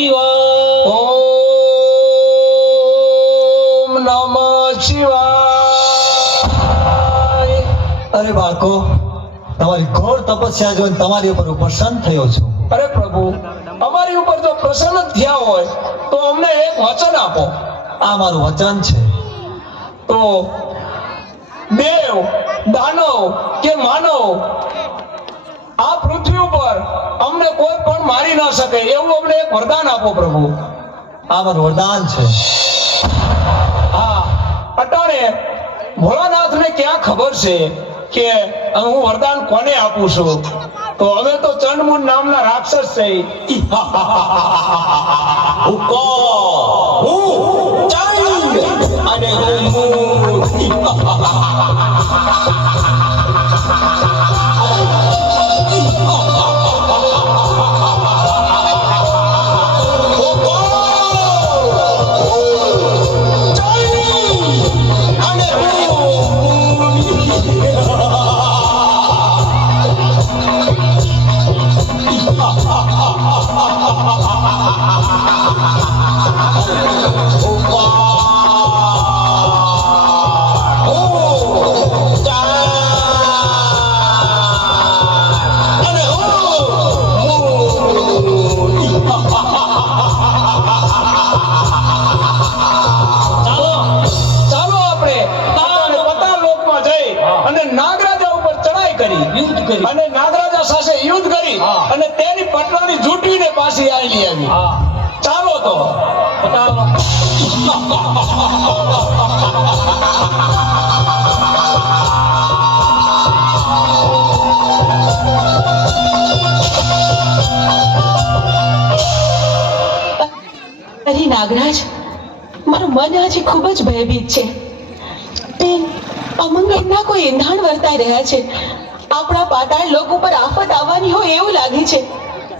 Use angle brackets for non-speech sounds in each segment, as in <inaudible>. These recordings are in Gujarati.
શિવાય ઓમ નમઃ શિવાય. અરે બાળકો તમારી ઘોર તપસ્યા જોઈને તમારી ઉપર પ્રસન્ન થયો છું. અરે પ્રભુ અમારી ઉપર જો પ્રસન્ન થયા હોય તો અમને એક વચન આપો. આ મારું વચન છે. તો દેવ દાનવ કે માનવ પૃથ્વી ઉપર અમને કોઈ પણ મારી ન શકે એવું અમને એક વરદાન આપો પ્રભુ. આ બધું વરદાન છે. હા અટાણે ભોળાનાથને ક્યાં ખબર છે કે હું વરદાન કોને આપું છું? તો હવે તો ચંડમુંડ નામના રાક્ષસ છે ઈ. અને હું અને નાગરાજા ઉપર ચડાઈ કરી. યુદ્ધ કરી. અને નાગરાજા સાથે યુદ્ધ કરી અને તેની પટરાણી જૂટીને પાછી આવેલી આવી ચાલો તો. અરે નાગરાજ મારું મન આજે ખૂબ જ ભયભીત છે. અમંગળના કોઈ એંધાણ વર્તાઈ રહ્યા છે. આપણા પાતાળ લોક ઉપર આફત આવવાની હોય એવું લાગે છે.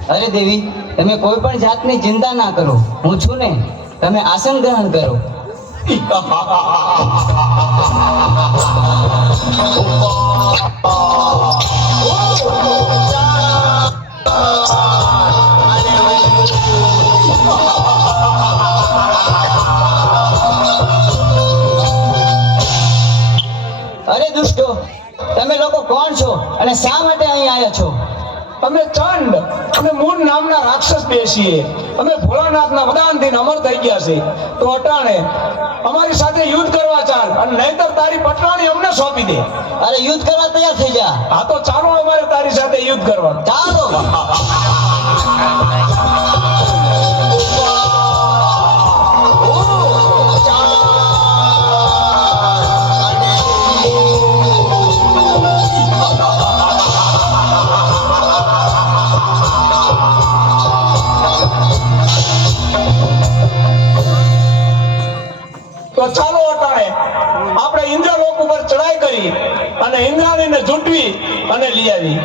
અરે દેવી તમે કોઈ પણ જાતની ચિંતા ના કરો. હું છું ને તમે આસન ગ્રહણ કરો. અરે <laughs> દુષ્ટો તમે લોકો કોણ છો અને શા માટે અહીં આવ્યા છો? અમે ચંડ અને મૂળ નામના રાક્ષસ બેસીએ અમે ભોળાનાથના વરદાનથી અમર થઈ ગયા છે તો અટાણે અમારી સાથે યુદ્ધ કરવા ચાલ અને નહીતર તારી પટરાણી અમને સોંપી દે. અરે યુદ્ધ કરવા તૈયાર થઈ જા. આ તો ચાલો અમારે તારી સાથે યુદ્ધ કરવા ચાલો. ચાલો અટાણે આપણે ઇન્દ્ર લોક ઉપર ચડાઈ કરી અને ઇન્દ્રાણીને ઝૂંટવી અને લઈ આવી.